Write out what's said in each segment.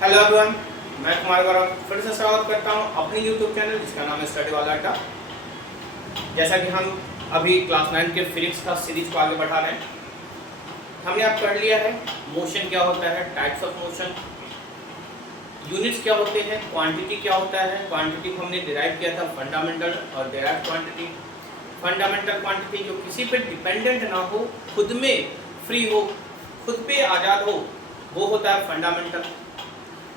Hello everyone, मैं कुमार गौरव फिर से स्वागत करता हूं अपने यूट्यूब चैनल जिसका नाम है स्टडी वाला अड्डा। जैसा कि हम अभी क्लास 9 के फिजिक्स का सीरीज को आगे बढ़ा रहे हैं, हमने अब पढ़ लिया है मोशन क्या होता है, टाइप्स ऑफ मोशन, यूनिट्स क्या होते हैं, क्वांटिटी क्या होता है। क्वांटिटी को हमने डिराइव किया था फंडामेंटल और डिराइव क्वांटिटी। फंडामेंटल क्वांटिटी जो किसी पे डिपेंडेंट ना हो, खुद में फ्री हो, खुद पे आज़ाद हो, वो होता है फंडामेंटल।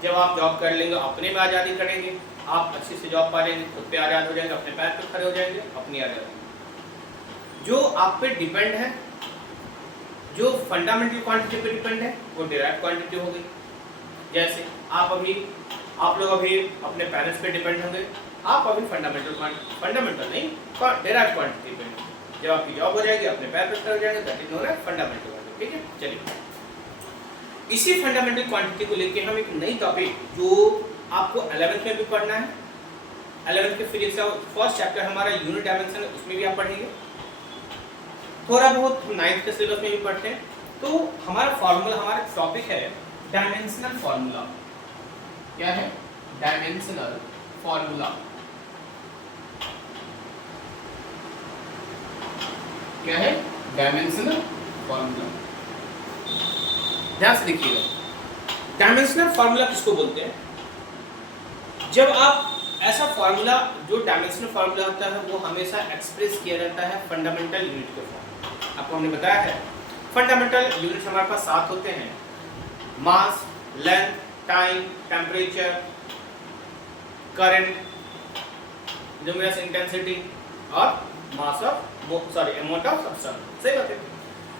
जब आप जॉब कर लेंगे अपने में आज़ादी करेंगे, आप अच्छे से जॉब पा लेंगे, खुद पे आज़ाद हो जाएंगे, अपने पैर पे खड़े हो जाएंगे, अपनी आज़ादी। जो आप पे डिपेंड है, जो फंडामेंटल क्वांटिटी पे डिपेंड है, वो डिराइव क्वांटिटी हो गई। जैसे आप लोग अभी अपने पेरेंट्स पे डिपेंड होंगे, आप अभी फंडामेंटल नहीं डिराइव क्वांटिटी पे। जब आपकी जॉब हो जाएगी, अपने पैर पे खड़े हो जाएंगे, that is known as fundamental quantity. ठीक है, चलिए इसी फंडामेंटल क्वांटिटी को लेके हम एक नई टॉपिक जो आपको 11th में भी पढ़ना है, 11th के फिजिक्स का फर्स्ट चैप्टर हमारा यूनिट डायमेंशन है, उसमें भी आप पढ़ेंगे। थोड़ा बहुत 9th के सिलेबस में भी पढ़ते हैं। तो हमारा फॉर्मूला, हमारा टॉपिक है डायमेंशनल फॉर्मूला। क्या है? Dimensional formula. क्या है? Dimensional formula. ध्यान से देखिएगा, डायमेंशनल फार्मूला किसको बोलते हैं? जब आप ऐसा फार्मूला, जो डायमेंशनल फार्मूला होता है, वो हमेशा एक्सप्रेस किया जाता है फंडामेंटल यूनिट के फॉर्म। आपको हमने बताया है फंडामेंटल यूनिट्स हमारे पास 7 होते हैं: mass, length, time, temperature, current, luminous intensity और अमाउंट ऑफ सब्सटेंस। सही बात है।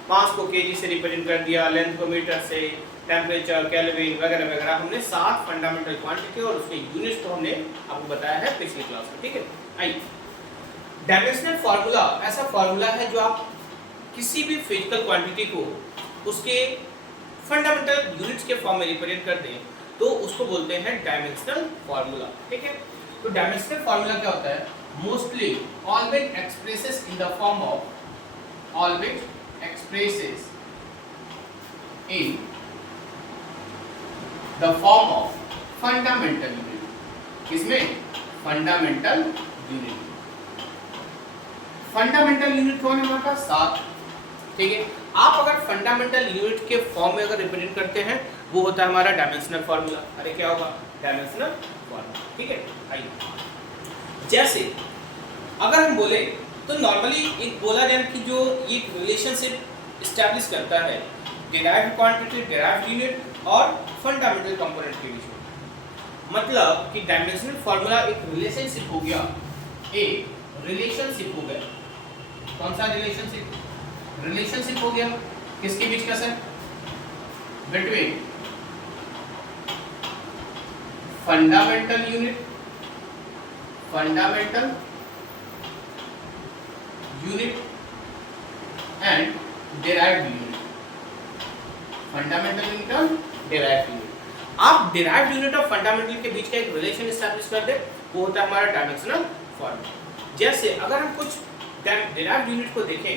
मास को केजी से रिप्रेजेंट कर दिया, लेंथ को मीटर से, टेम्परेचर, केल्विन वगैरह वगैरह। हमने 7 फंडामेंटल क्वांटिटी और उसके यूनिट्स को हमने आपको बताया है पिछली क्लास में। ठीक है, आइए डायमेंशनल फार्मूला ऐसा फार्मूला है जो आप किसी भी फिजिकल क्वांटिटी को उसके फंडामेंटल यूनिट्स के फॉर्म में रिप्रेजेंट कर दें तो उसको बोलते हैं डायमेंशनल फार्मूला। ठीक है, तो डायमेंशनल फार्मूला क्या होता है? Mostly always expresses in the form of always expresses in the form of fundamental unit। किसमें? Fundamental unit. फंडामेंटल यूनिट कौन है? हमारे पास 7। ठीक है, आप अगर फंडामेंटल यूनिट के फॉर्म में अगर रिप्रेजेंट करते हैं, वो होता है हमारा डायमेंशनल फार्मूला। अरे क्या होगा? Dimensional formula. ठीक है, आइए जैसे अगर हम बोले तो नॉर्मली एक बोला जाए कि जो ये रिलेशनशिप इस्टेब्लिश करता है डिराइव्ड क्वांटिटी, डिराइव्ड यूनिट और फंडामेंटल कंपोनेंट के बीच में। मतलब कि डायमेंशनल फार्मूला एक रिलेशनशिप हो गया, एक रिलेशनशिप हो गया। कौन सा रिलेशनशिप? रिलेशनशिप हो गया किसके बीच का sir? Between fundamental unit, fundamental unit and derived unit. Fundamental unit और डिराइव्ड यूनिट। आप डिराइव्ड यूनिट और फंडामेंटल के बीच का एक रिलेशन एस्टैब्लिश कर दे, वो होता है हमारा डायमेंशनल फार्मूला। जैसे अगर हम कुछ डिराइव्ड यूनिट को देखें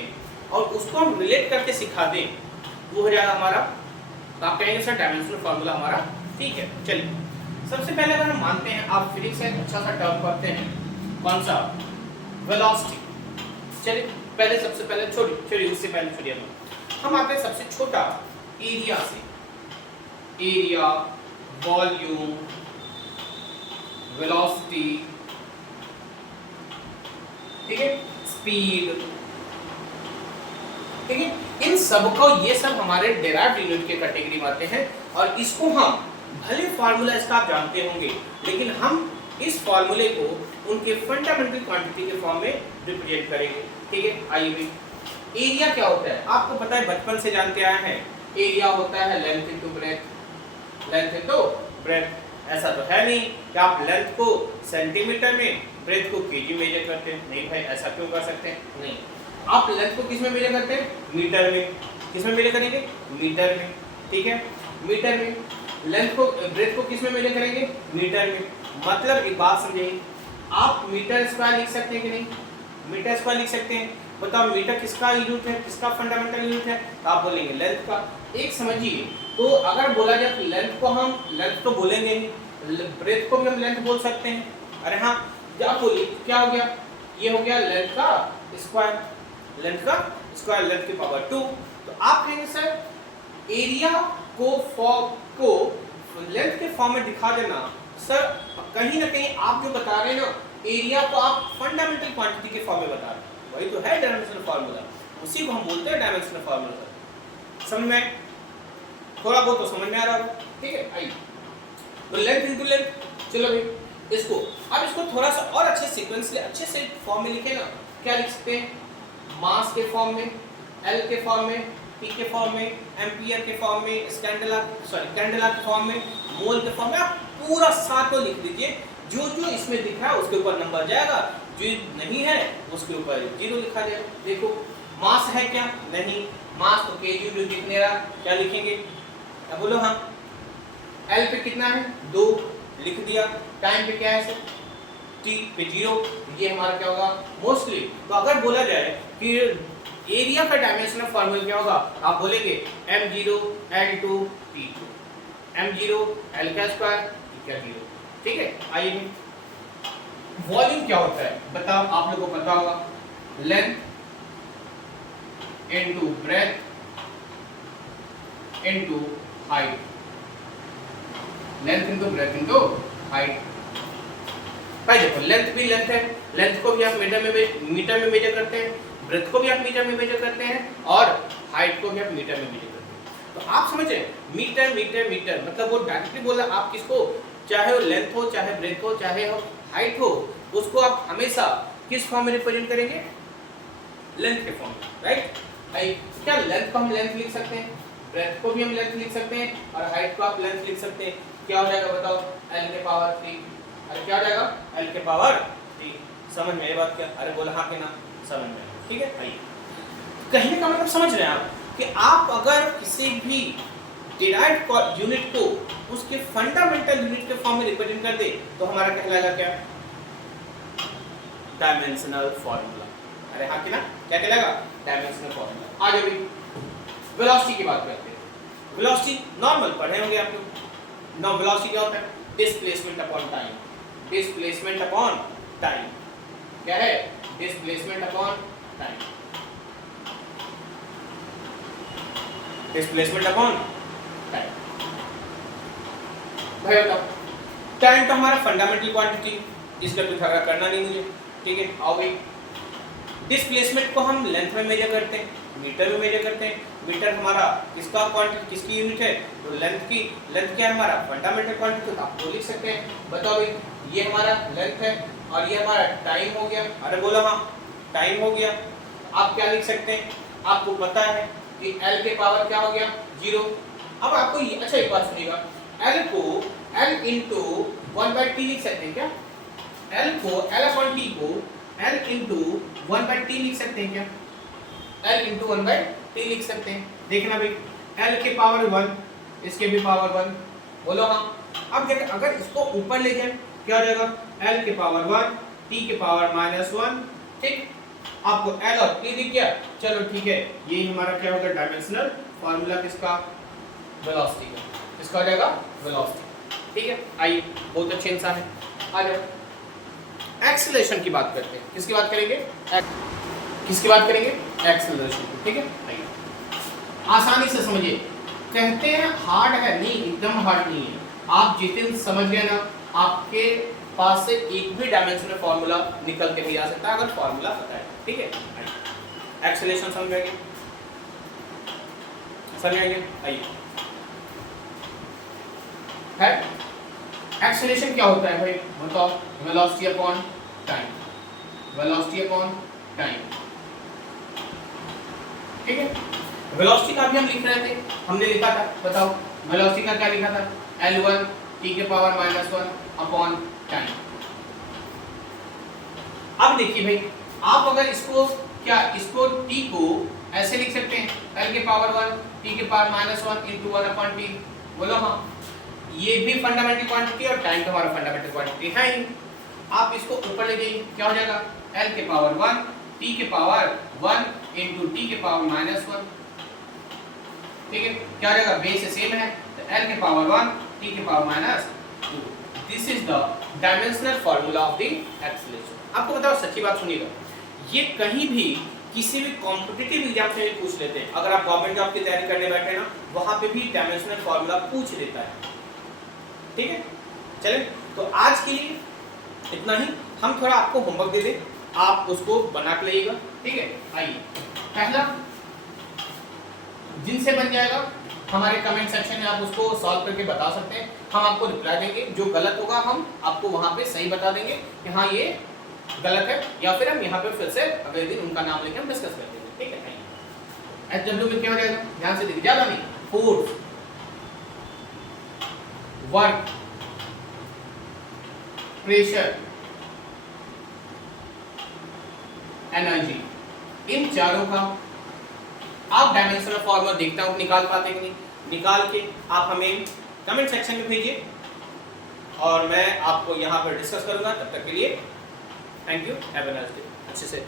और उसको हम रिलेट करके सिखा दें, वो हो जाएगा हमारा, तो आप कहेंगे सर डायमेंशनल फार्मूला हमारा। ठीक है, चलिए सबसे पहले अगर हम मानते हैं, आप फिजिक्स से अच्छा सा टर्म पढ़ते हैं, कौन सा? वेलोसिटी। चलिए पहले सबसे पहले छोड़िए उससे पहले छोड़िए हम आते हैं सबसे छोटा एरिया से। एरिया, वॉल्यूम, वेलोसिटी, ठीक है, स्पीड। ठीक है, इन सब को, ये सब हमारे डिराइव्ड यूनिट के कैटेगरी में आते हैं। और इसको हम, भले फार्मूला इसका आप जानते होंगे, लेकिन हम इस फार्मूले को उनके फंडामेंटल क्वांटिटी के फॉर्म में रिप्रेजेंट करेंगे। ठीक है, आइए भी एरिया क्या होता है? आपको पता है, बचपन से जानते आए हैं, एरिया होता है length into breadth. Length into breadth. ऐसा तो है नहीं कि आप लेंथ को सेंटीमीटर में, ब्रेथ को केजी मेजर करते हैं। नहीं भाई, ऐसा क्यों कर सकते हैं? नहीं, आप लेंथ को किस में मेजर करते हैं? मीटर में। किस में मेजर करेंगे? मीटर में। ठीक है, मीटर में। लेंथ को, ब्रेथ को किस में मेजर करेंगे? मीटर में। मतलब एक बात समझिए, आप मीटर स्क्वायर लिख सकते हैं कि नहीं? मीटर स्क्वायर लिख सकते हैं। बताओ मीटर किसका यूनिट है, किसका फंडामेंटल यूनिट है, तो आप बोलेंगे लेंथ का। एक समझिए, तो अगर बोला जाए लेंथ को हम लेंथ तो बोलेंगे ही, ब्रेथ को भी हम लेंथ बोल सकते हैं। अरे हाँ, जब बोलिए क्या हो गया, ये हो गया लेंथ का स्क्वायर, लेंथ का स्क्वायर, लेंथ की पावर 2। तो आप कहेंगे सर एरिया को लेंथ के फॉर्म में दिखा देना। सर कहीं ना कहीं आप जो बता रहे हैं ना, एरिया को आप फंडामेंटल क्वांटिटी के फॉर्म में बता रहे हैं, वही तो है डायमेंशनल फार्मूला, उसी को हम बोलते हैं डायमेंशनल फार्मूला। समझ में थोड़ा बहुत तो समझ में आ रहा होगा, ठीक है। आइए, तो लेंथ इनटू लेंथ, चलो भाई इसको अब इसको थोड़ा सा और अच्छे सीक्वेंस से अच्छे से फॉर्म में लिखे ना, क्या लिख सकते हैं, मास के फॉर्म में, एल के फॉर्म में, पी के फॉर्म में, एम्पियर के फॉर्म में, कैंडेला के फॉर्म में, मोल के फॉर्म में, आप पूरा सातों लिख दीजिए। जो जो इसमें दिख रहा है उसके ऊपर नंबर जाएगा, जो नहीं है उसके ऊपर 0 लिखा जाएगा। देखो मास है क्या, नहीं, मास तो केजी में दिख नहीं रहा, क्या लिखेंगे, क्या बोलो, हाँ, एल पे कितना है 2 लिख दिया, टाइम पे क्या है सर टी पे 0, ये हमारा क्या होगा मोस्टली। तो अगर बोला जाए कि एरिया का डायमेंशनल फार्मूला क्या होगा, आप बोलेंगे m0 l2 t2, m0 l का स्क्वायर t का 0, ठीक है। आइए वॉल्यूम क्या होता है बताओ, आप लोगों को पता होगा, length into breadth into height, length into breadth into height. भाई देखो लेंथ भी लेंथ है, लेंथ को भी आप मीटर में मेजर करते हैं, ब्रेथ को भी आप मीटर में मेजर करते हैं, और हाइट को भी आप मीटर में मेजर करते हैं। तो आप समझे मीटर मीटर मीटर मतलब वो डायरेक्टली बोला, आप किसको, चाहे वो लेंथ हो, चाहे ब्रेथ हो, चाहे हो हाइट हो, उसको आप हमेशा किस फॉर्म में रिप्रेजेंट करेंगे, लेंथ के फॉर्म में, राइट। भाई क्या लेंथ को हम लेंथ लिख सकते हैं, ब्रेथ को भी हम लेंथ लिख सकते हैं, और हाइट को आप लेंथ लिख सकते हैं। क्या हो जाएगा बताओ, l के पावर 3, अरे क्या हो जाएगा l के पावर 3। समझ में ये बात क्या, अरे बोला हाँ कि ना, समझ में, ठीक है। आइए कहने का मतलब समझ रहे हैं आप कि आप अगर किसी भी डिराइव्ड यूनिट को उसके फंडामेंटल यूनिट के फॉर्म में रिप्रेजेंट कर दे तो हमारा कहलाएगा क्या, डायमेंशनल फार्मूला। अरे हाँ कि ना, क्या कहलाएगा, डायमेंशनल फार्मूला। आगे भी वेलोसिटी की बात करते हैं। वेलोसिटी नॉर्मल पढ़े होंगे आप लोग। नो वेलोसिटी क्या होता है, displacement upon time, displacement upon time, क्या है, displacement upon time, displacement upon time. भाई बताओ, टाइम तो हमारा फंडामेंटल क्वांटिटी, इसका कुछ करना नहीं मुझे, ठीक है। आओ भाई, डिस्प्लेसमेंट को हम लेंथ में मेजर करते हैं, मीटर में मेजर करते हैं। मीटर हमारा किसका क्वांटिटी, किसकी यूनिट है, तो लेंथ की, लेंथ क्या है हमारा फंडामेंटल क्वांटिटी, तो आप वो लिख सकते हैं। बताओ भाई, ये हमारा लेंथ है और ये हमारा टाइम हो गया, अरे बोला हाँ टाइम हो गया। आप क्या लिख सकते हैं, आपको पता है कि l के पावर क्या हो गया 0। अब आपको ये, अच्छा एक बात सुनिएगा, l को l इंटू 1/t लिख सकते हैं क्या, l को l अपॉन t को l इंटू 1/t लिख सकते हैं क्या, l इंटू 1/t लिख सकते हैं। देखना भाई, l के पावर 1, इसके भी पावर 1, बोलो हाँ। अब देख, अगर इसको ऊपर ले जाए क्या हो जाएगा, l के पावर 1 t के पावर -1, ठीक। आपको l और t दिख गया, चलो ठीक है, यही हमारा क्या होगा डायमेंशनल फार्मूला किसका, वेलोसिटी का, किसका हो जाएगा वेलोसिटी, ठीक है। आइए बहुत अच्छे इंसान है, आ जाओ एक्सेलरेशन की बात करते हैं। किसकी बात करेंगे, किसकी बात करेंगे, एक्सेलरेशन की, ठीक है। आइए आसानी से समझिए, कहते हैं हार्ड है, नहीं एकदम हार्ड नहीं है। आप जितने समझ गए ना, आपके पास से एक भी डायमेंशनल फार्मूला निकल के भी आ सकता है अगर फार्मूला पता है, ठीक है। एक्सेलरेशन समझ आएंगे, समझ आएंगे। आइए है एक्सेलरेशन क्या होता है भाई बताओ, velocity upon time, velocity upon time, ठीक है। वेलोसिटी का भी हम लिख रहे थे, हमने लिखा था, बताओ वेलोसिटी का क्या लिखा था, L1 t के पावर -1 अपॉन टाइम। अब देखिए भाई, आप अगर इसको क्या, इसको t को ऐसे लिख सकते हैं, L के पावर 1 t के पावर -1 इंटू 1 अपॉन t, बोलो हाँ। ये भी फंडामेंटल क्वांटिटी और टाइम तो हमारा फंडामेंटल क्वांटिटी है ही। आप इसको ऊपर ले जाइए, क्या हो जाएगा, L के पावर 1 टी के पावर 1 इंटू टी के पावर -1। ठीक है, क्या हो जाएगा, बेस सेम है तो n के पावर 1 टी के power -2। This is the dimensional formula of the acceleration. आपको बताओ, सच्ची बात सुनिएगा, ये कहीं भी किसी भी कॉम्पिटिटिव एग्जाम से भी पूछ लेते हैं। अगर आप गवर्नमेंट जॉब की तैयारी करने बैठे ना, वहां पे भी डायमेंशनल फार्मूला पूछ लेता है। ठीक है, चलिए तो आज के लिए इतना ही। हम थोड़ा आपको होमवर्क दे दें, आप उसको बना के लाइएगा। ठीक है, आइए पहला जिनसे बन जाएगा हमारे कमेंट सेक्शन में आप उसको सॉल्व करके बता सकते हैं, हम आपको रिप्लाई देंगे। जो गलत होगा हम आपको वहां पे सही बता देंगे कि हाँ ये गलत है, या फिर हम यहाँ पे फिर से अगले दिन उनका नाम लेके हम डिस्कस कर देंगे। ठीक है, SW में क्या हो जाएगा, ध्यान से देखिए, ज्यादा नहीं, फोर्स, वर्क, प्रेशर, एनर्जी, इन चारों का आप डायमेंशनल फॉर्मूला देखता हूं निकाल पाते कि नहीं। निकाल के आप हमें कमेंट सेक्शन में भेजिए और मैं आपको यहाँ पर डिस्कस करूंगा। तब तक के लिए thank you, have a nice day. अच्छे से